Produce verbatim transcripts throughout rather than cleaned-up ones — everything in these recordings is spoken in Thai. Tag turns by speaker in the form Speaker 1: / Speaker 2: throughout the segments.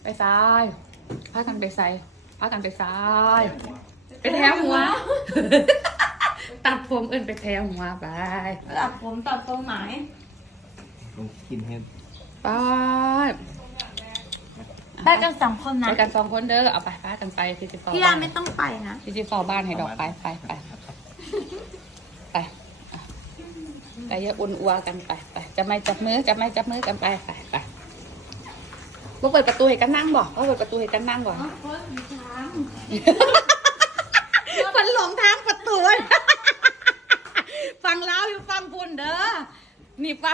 Speaker 1: ไปซ้ายพากันไปใส่พากันไปซ้ายไปแถวหัว ตัดผมเอิ้นไปแถวหัวไป
Speaker 2: ตัดผมตัดตรงไหน
Speaker 3: ลงกินให้
Speaker 1: ไป
Speaker 2: ได้กันสองคน
Speaker 1: ไป
Speaker 2: นะ
Speaker 1: กันสองคนเด้อเอาไปพากันไปที่สิบ
Speaker 2: พี่ดาไม่ต้องไปนะ
Speaker 1: ที่สิบฟอบ้านให้ดอกไปไปไปไปอ่ะไปอย่าอุ่นอัวกันไปไปจะไม่จับมือจะไม่จับมือกันไปไปไปว่าเปิดประตูให้กันนั่งบ่ว่าเปิดประตูให้กันนั่งบ่มันหลงทางประตู ฟังแล้วอยู่ฟังพุ่นเด้อนี่ฟัง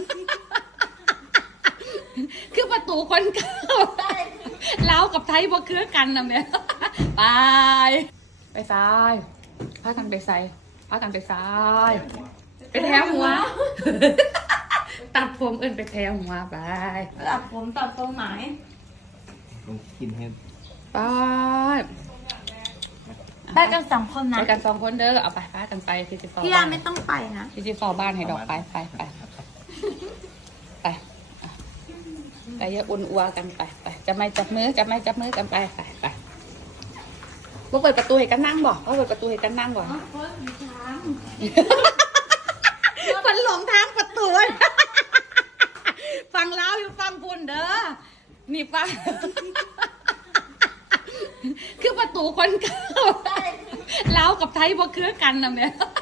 Speaker 1: คือประตูคนเก่าเล้าวกับไทยบ่คือกันนะแม่ ไปไปซ้ายพากันไปใส่พากันไปซ้ายไปแถวหัว ตัดผมเอิ้นไปแถวหัวไป
Speaker 2: ตัดผมตัดตรงไหน
Speaker 3: ลงกินให้
Speaker 1: ไป
Speaker 2: ได้กันสองคนนะ
Speaker 1: ไปกันสองคนเด้อเอาไปพากันไปที่สิบฟอ
Speaker 2: พี่ดาไม่ต้องไปนะ
Speaker 1: ที่สิบฟอบ้านให้ดอกไปไปไปไปอ่ะไปอย่าอุ่นอัวกันไปไปจะไม่จับมือจะไม่จับมือกันไปไปไปว่าเปิดประตูให้กันนั่งบ่ว่าเปิดประตูให้กันนั่งบ่ มันหลงทางประตู ฟังแล้วอยู่ฟังพุ่นเด้อนี่ฟัง คือประตูคนเก่าเล้าวกับไทยบ่คือกันนะแม่